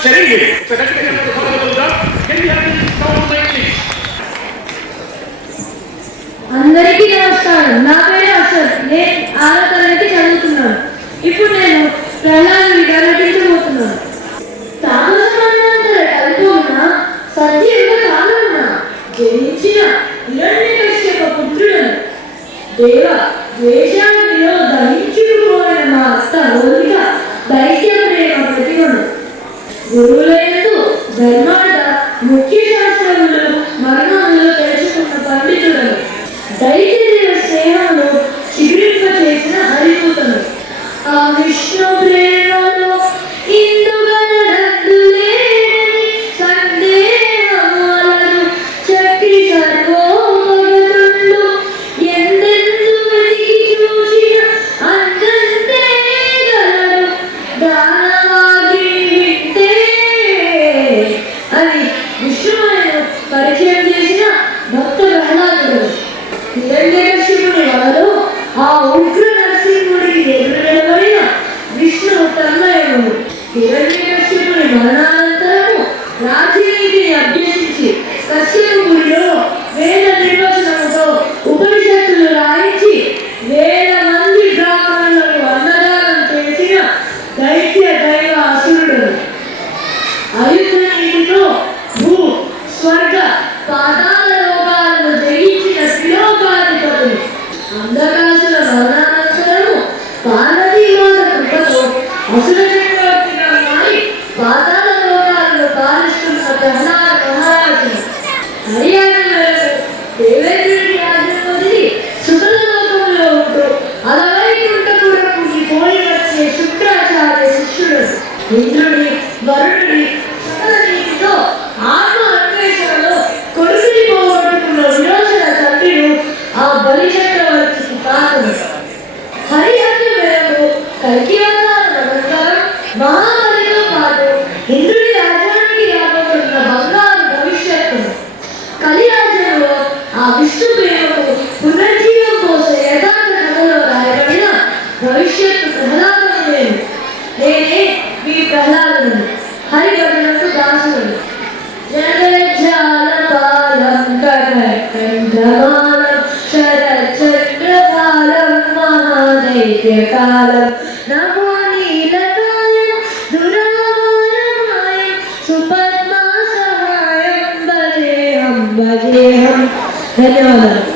అందరికీ నమస్కారం. నా పేరు అశోక్. నేను 6వ తరగతి చదువుతున్నాను. ఇప్పుడు నేను ప్రహ్లాదుడిగా నటించబోతున్నాను. తామసమన్నంతర కల్పమున సత్యయుగ కాలమున జయించిన హిరణ్యకశ్యప పుత్రుడను. దేవ ద్వేషాగ్నిలో దహించుకుపోయిన మా అత్త హోలిక దైత్య ప్రేమ ప్రతిమను. గురువులయందు ధర్మార్థ ముఖ్య శాస్త్రములు మర్మములు తెలుసుకున్న పండితుడను. దైత్యదేవ స్నేహమును చిగురింప చేసిన హరిభూతను. ఆ విష్ణు ప్రేమలో ఇందుగలడద్దులేని సందేహములను చక్రి సర్వోపగతుండు. ఎందెందు వెతికి చూసిన అందంతే గలడు దానవాగ్ని వింటే అని విష్ణువును పరిచయం చేసిన భక్త ప్రహ్లాదుడు. హిరణ్యకశ్యపుని వలలో ఆ ఉగ్ర నరసింహుడికి ఎదురు నిలబడిన విష్ణు తన్మయముడు. హిరణ్యకశ్యపుని మరణానంతరము రాజనీతిని అభ్యసించి కశ్యపుడిలో వేద నిర్వచనముతో ఉపనిషత్తులు రాయించి 1000 మంది బ్రాహ్మణులకు అన్నదానం చేసిన దైత్య దైవ అసురుడు. అయుద్ధ నీతితో భూ స్వర్గ పాతాళ లోకాలను జయించిన త్రిలోకాధిపతులు. అంధకాసుల మరణానంతరము పార్వతీమాత కృపతో అసుర చక్రవర్తిగా మారి పాతాళ లోకాలను పాలిస్తున్న ప్రహ్లాద మహారాజును. హరియాణ మేరకు దేవేంద్రుడి రాజ్యం వదిలి శుక్ల లోకంలో ఉంటూ అలవైకుంఠపురముకి పోయి వచ్చే శుక్రాచార్య శిష్యుడు. ఇంద్రుడి వరుణుడి సకల నీతితో ఆత్మ అన్వేషణలో కొడుకుని పోగొట్టుకున్న విరోచన తండ్రిను ఆ బలి చక్రవర్తికి కారణం. హరియాణ మేరకు కల్కివతార అనంతరం మహాబలితో పాటు ఇంద్రుడి రాజ్యానికి రాబోతున్న బంగారు భవిష్యత్తును. కలిరాజ్యంలో ఆ విష్ణు ప్రేమకు పునర్జీవం పోసే యథార్థ కథలో రాయబడిన భవిష్యత్తు ప్రహ్లాదను నేను. నేనే మీ ప్రహ్లాదును. హరిభజనకు దాసుడు. జగజ్జాలపాలం కటకంఠమాలం శరచంద్రపాలం మహాదైత్యకాలం నమో నీలకాయం దురావారమాయం సుపద్మా సహాయం భజేహం భజేహం. ధన్యవాదాలు.